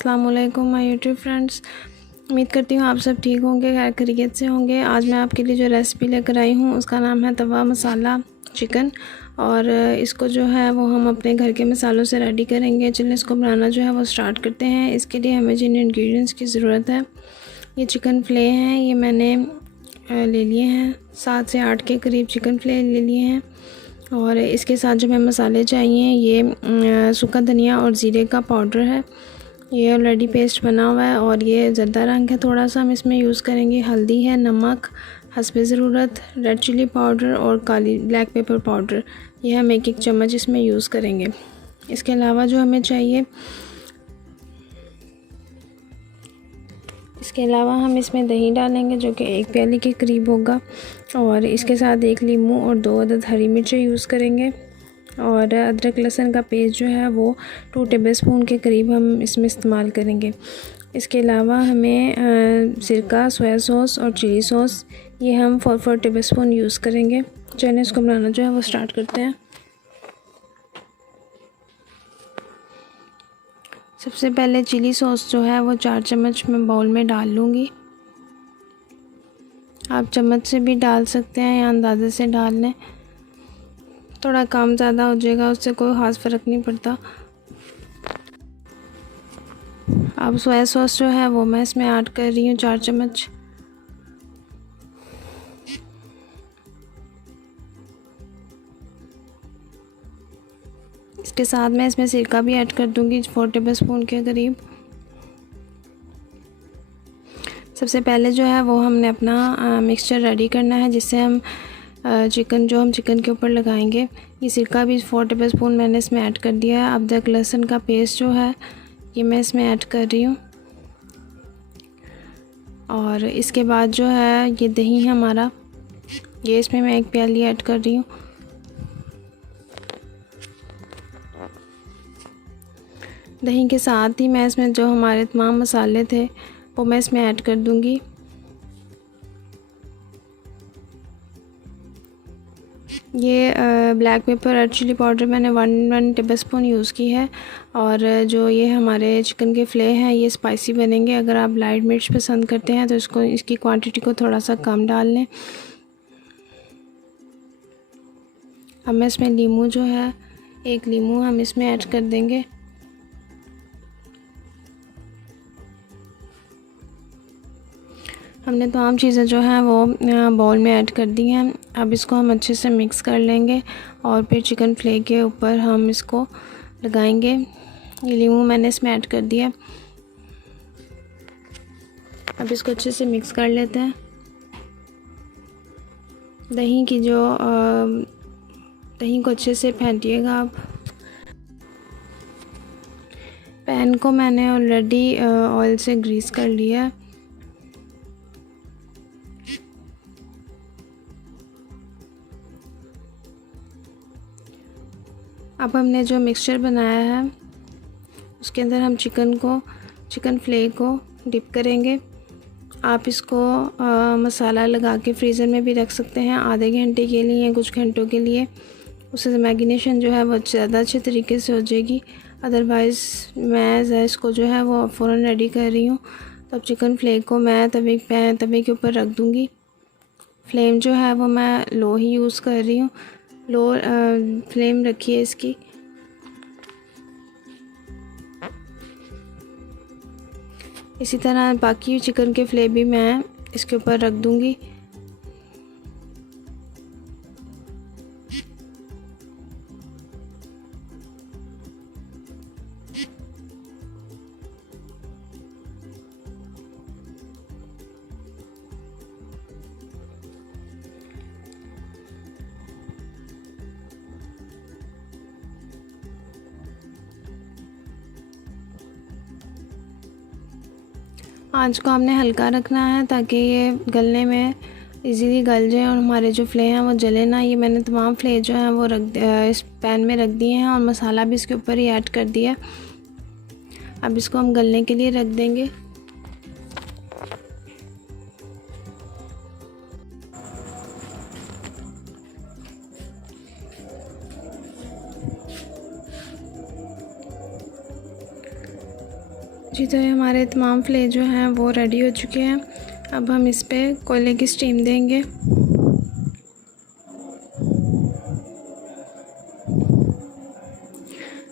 अस्सलाम वालेकुम my YouTube friends. उम्मीद करती हूँ आप सब ठीक होंगे, खैर खैरियत से होंगे। आज मैं आपके लिए जो रेसिपी लेकर आई हूँ उसका नाम है तवा मसाला चिकन, और इसको जो है वो हम अपने घर के मसालों से रेडी करेंगे। चलिए इसको बनाना जो है वो स्टार्ट करते हैं। इसके लिए हमें जिन इंग्रेडिएंट्स की ज़रूरत है, ये चिकन फ़िले हैं, ये मैंने ले लिए हैं 7 से 8 के करीब चिकन फ़िले ले लिए हैं। और इसके साथ जो हमें मसाले चाहिए, ये सूखा धनिया और ज़ीरे का पाउडर है, ये ऑलरेडी पेस्ट बना हुआ है, और ये ज़रदा रंग है थोड़ा सा हम इसमें यूज़ करेंगे। हल्दी है, नमक हस्बे ज़रूरत, रेड चिली पाउडर और काली ब्लैक पेपर पाउडर, ये हम 1-1 चम्मच इसमें यूज़ करेंगे। इसके अलावा जो हमें चाहिए, इसके अलावा हम इसमें दही डालेंगे जो कि 1 प्याली के करीब होगा, और इसके साथ 1 लीमू और 2 अदद हरी मिर्चें यूज़ करेंगे। और अदरक लहसुन का पेस्ट जो है वो 2 टेबलस्पून के करीब हम इसमें इस्तेमाल करेंगे। इसके अलावा हमें सिरका, सोया सॉस और चिली सॉस, ये हम 4 टेबलस्पून यूज़ करेंगे। चलिए इसको बनाना जो है वो स्टार्ट करते हैं। सबसे पहले चिली सॉस जो है वो 4 चम्मच मैं बाउल में डाल लूँगी। आप चम्मच से भी डाल सकते हैं या अंदाज़े से डाल लें, थोड़ा कम ज़्यादा हो जाएगा, उससे कोई ख़ास फ़र्क नहीं पड़ता। अब सोया सॉस जो है वो मैं इसमें ऐड कर रही हूँ 4 चम्मच। इसके साथ मैं इसमें सिरका भी ऐड कर दूँगी 4 टेबलस्पून के करीब। सबसे पहले जो है वो हमने अपना मिक्सचर रेडी करना है, जिससे हम चिकन के ऊपर लगाएंगे। ये सिरका भी 4 टेबलस्पून मैंने इसमें ऐड कर दिया है। अदरक लहसुन का पेस्ट जो है ये मैं इसमें ऐड कर रही हूँ, और इसके बाद जो है ये दही है हमारा, ये इसमें मैं 1 प्याली ऐड कर रही हूँ। दही के साथ ही मैं इसमें जो हमारे तमाम मसाले थे वो मैं इसमें ऐड कर दूँगी। ये black pepper red chilli powder मैंने 1 टेबलस्पून यूज़ की है, और जो ये हमारे चिकन के फ़िले हैं ये स्पाइसी बनेंगे। अगर आप लाइट मिर्च पसंद करते हैं तो इसकी क्वांटिटी को थोड़ा सा कम डाल लें। अब मैं इसमें लीमू जो है 1 लीमू हम इसमें ऐड कर देंगे। हमने तमाम चीज़ें जो हैं वो बाउल में ऐड कर दी हैं। अब इसको हम अच्छे से मिक्स कर लेंगे, और फिर चिकन फ़िले के ऊपर हम इसको लगाएंगे। ये लीमू मैंने इसमें ऐड कर दिया। अब इसको अच्छे से मिक्स कर लेते हैं। दही को अच्छे से फेंटिएगा आप। पैन को मैंने ऑलरेडी ऑयल से ग्रीस कर लिया है। अब हमने जो मिक्सचर बनाया है उसके अंदर हम चिकन फ़िले को डिप करेंगे। आप इसको मसाला लगा के फ्रीज़र में भी रख सकते हैं आधे घंटे के लिए, कुछ घंटों के लिए। उससे मैरिनेशन जो है वो ज़्यादा अच्छे तरीके से हो जाएगी। अदरवाइज़ मैं इसको जो है वो फ़ौरन रेडी कर रही हूँ। तो अब चिकन फ़िले को मैं तवे के ऊपर रख दूँगी। फ्लेम जो है वो मैं लो ही यूज़ कर रही हूँ, लो फ्लेम रखिए इसकी। इसी तरह बाकी चिकन के फ़िले भी मैं इसके ऊपर रख दूँगी। आंच को हमने हल्का रखना है ताकि ये गलने में इजीली गल जाए, और हमारे जो फ़िले हैं वो जले ना। ये मैंने तमाम फ़िले जो हैं वो इस पैन में रख दिए हैं, और मसाला भी इसके ऊपर ही ऐड कर दिया। अब इसको हम गलने के लिए रख देंगे। जी तो ये हमारे तमाम फ्ले जो हैं वो रेडी हो चुके हैं। अब हम इस पे कोयले की स्टीम देंगे।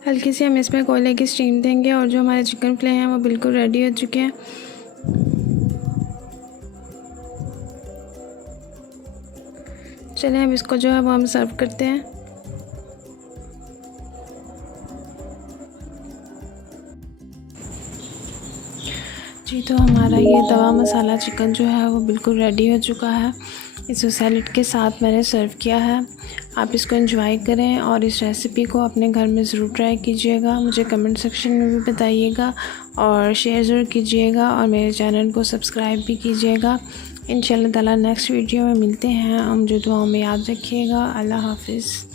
हल्की सी हम इसमें कोयले की स्टीम देंगे और जो हमारे चिकन फ्ले हैं वो बिल्कुल रेडी हो चुके हैं। चलिए अब इसको जो है वो हम सर्व करते हैं। जी तो हमारा ये तवा मसाला चिकन जो है वो बिल्कुल रेडी हो चुका है। इसको सैलेड के साथ मैंने सर्व किया है। आप इसको एंजॉय करें और इस रेसिपी को अपने घर में ज़रूर ट्राई कीजिएगा। मुझे कमेंट सेक्शन में भी बताइएगा और शेयर ज़रूर कीजिएगा और मेरे चैनल को सब्सक्राइब भी कीजिएगा। इंशाल्लाह ताला नेक्स्ट वीडियो में मिलते हैं। हम जो दुआओं में याद रखिएगा। अल्लाह हाफ़िज़।